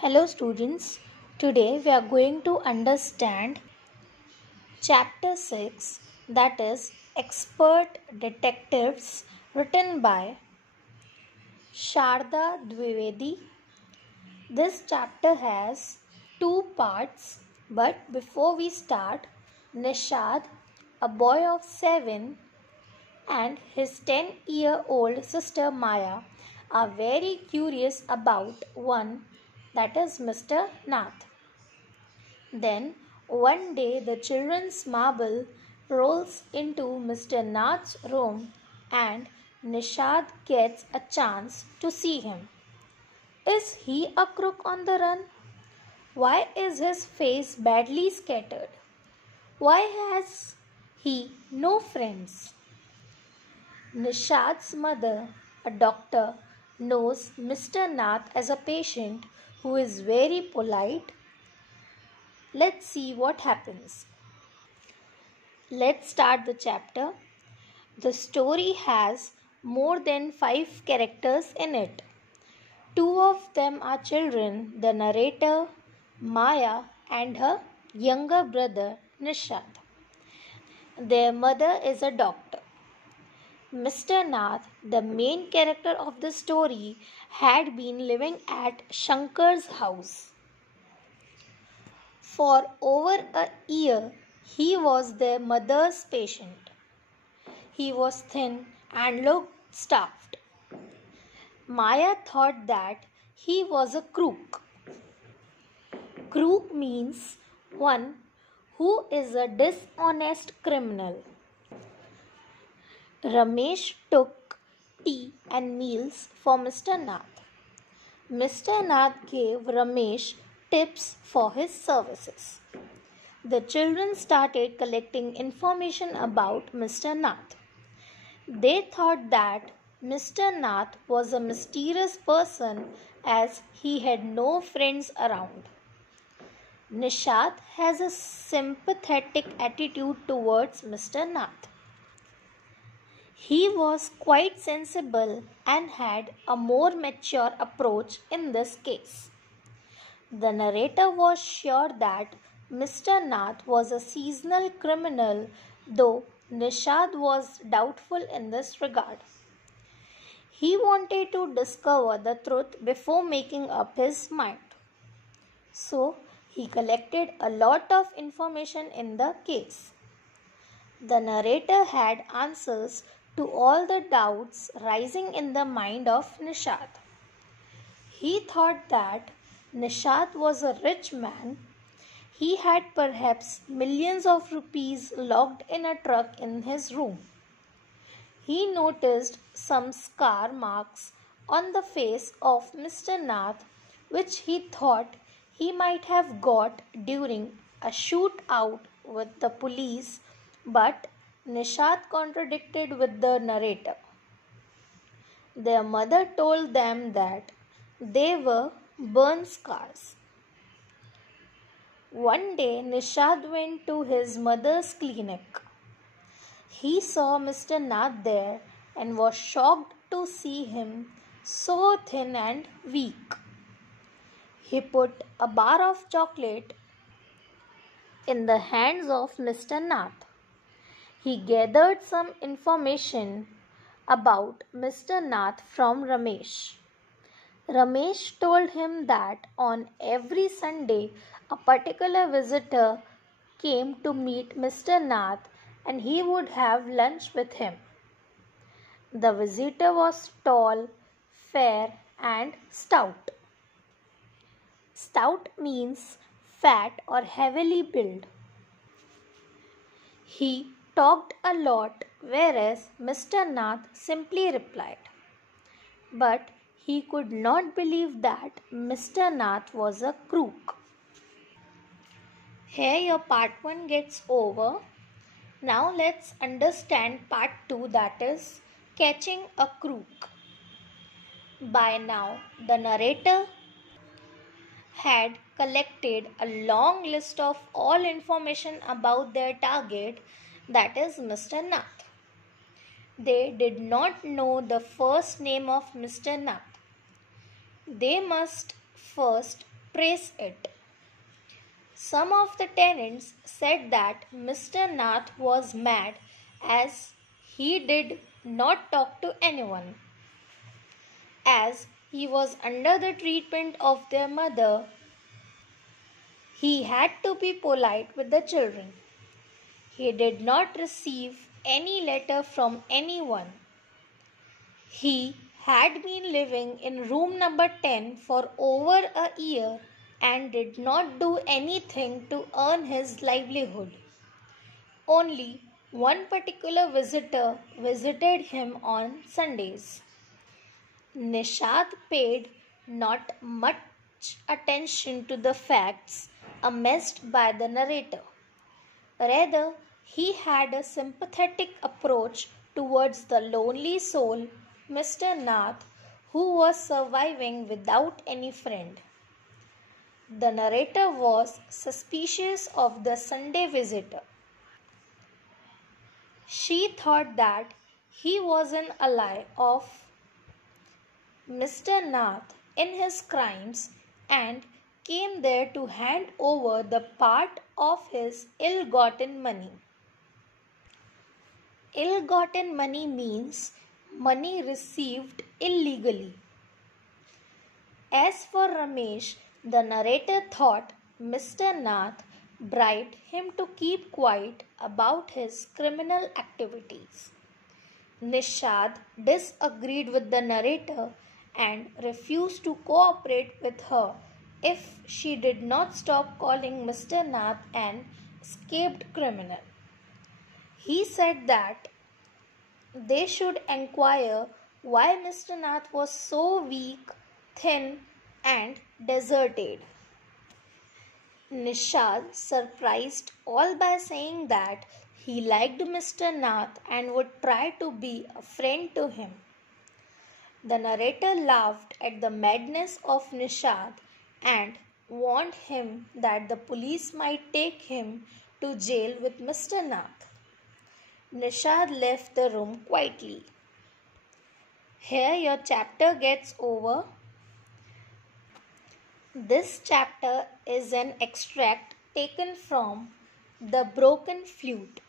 Hello students, today we are going to understand chapter 6, that is Expert Detectives, written by Sharda Dwivedi. This chapter has two parts, but before we start, Nishad, a boy of 7, and his 10-year-old sister Maya are very curious about one, that is Mr. Nath. Then one day the children's marble rolls into Mr. Nath's room and Nishad gets a chance to see him. Is he a crook on the run? Why is his face badly scattered? Why has he no friends? Nishad's mother, a doctor, knows Mr. Nath as a patient who is very polite. Let's see what happens. Let's start the chapter. The story has more than 5 characters in it. 2 of them are children, the narrator, Maya, and her younger brother, Nishad. Their mother is a doctor. Mr. Nath, the main character of the story, had been living at Shankar's house. For over a year, he was their mother's patient. He was thin and looked stuffed. Maya thought that he was a crook. Crook means one who is a dishonest criminal. Ramesh took tea and meals for Mr. Nath. Mr. Nath gave Ramesh tips for his services. The children started collecting information about Mr. Nath. They thought that Mr. Nath was a mysterious person as he had no friends around. Nishad has a sympathetic attitude towards Mr. Nath. He was quite sensible and had a more mature approach in this case. The narrator was sure that Mr. Nath was a seasonal criminal, though Nishad was doubtful in this regard. He wanted to discover the truth before making up his mind. So, he collected a lot of information in the case. The narrator had answers to all the doubts rising in the mind of Nishad. He thought that Nishad was a rich man. He had perhaps millions of rupees locked in a truck in his room. He noticed some scar marks on the face of Mr. Nath, which he thought he might have got during a shootout with the police, but Nishad contradicted with the narrator. Their mother told them that they were burn scars. One day Nishad went to his mother's clinic. He saw Mr. Nath there and was shocked to see him so thin and weak. He put a bar of chocolate in the hands of Mr. Nath. He gathered some information about Mr. Nath from Ramesh. Ramesh told him that on every Sunday a particular visitor came to meet Mr. Nath and he would have lunch with him. The visitor was tall, fair, and stout. Stout means fat or heavily built. He talked a lot, whereas Mr. Nath simply replied. But he could not believe that Mr. Nath was a crook. Here your part 1 gets over. Now let's understand part 2, that is catching a crook. By now the narrator had collected a long list of all information about their target, that is Mr. Nath. They did not know the first name of Mr. Nath. They must first trace it. Some of the tenants said that Mr. Nath was mad as he did not talk to anyone. As he was under the treatment of their mother, he had to be polite with the children. He did not receive any letter from anyone. He had been living in room number 10 for over a year and did not do anything to earn his livelihood. Only one particular visitor visited him on Sundays. Nishad paid not much attention to the facts amassed by the narrator. Rather, he had a sympathetic approach towards the lonely soul, Mr. Nath, who was surviving without any friend. The narrator was suspicious of the Sunday visitor. She thought that he was an ally of Mr. Nath in his crimes and came there to hand over the part of his ill-gotten money. Ill-gotten money means money received illegally. As for Ramesh, the narrator thought Mr. Nath bribed him to keep quiet about his criminal activities. Nishad disagreed with the narrator and refused to cooperate with her if she did not stop calling Mr. Nath an escaped criminal. He said that they should inquire why Mr. Nath was so weak, thin, and deserted. Nishad surprised all by saying that he liked Mr. Nath and would try to be a friend to him. The narrator laughed at the madness of Nishad and warned him that the police might take him to jail with Mr. Nath. Nishad left the room quietly. Here your chapter gets over. This chapter is an extract taken from The Broken Flute.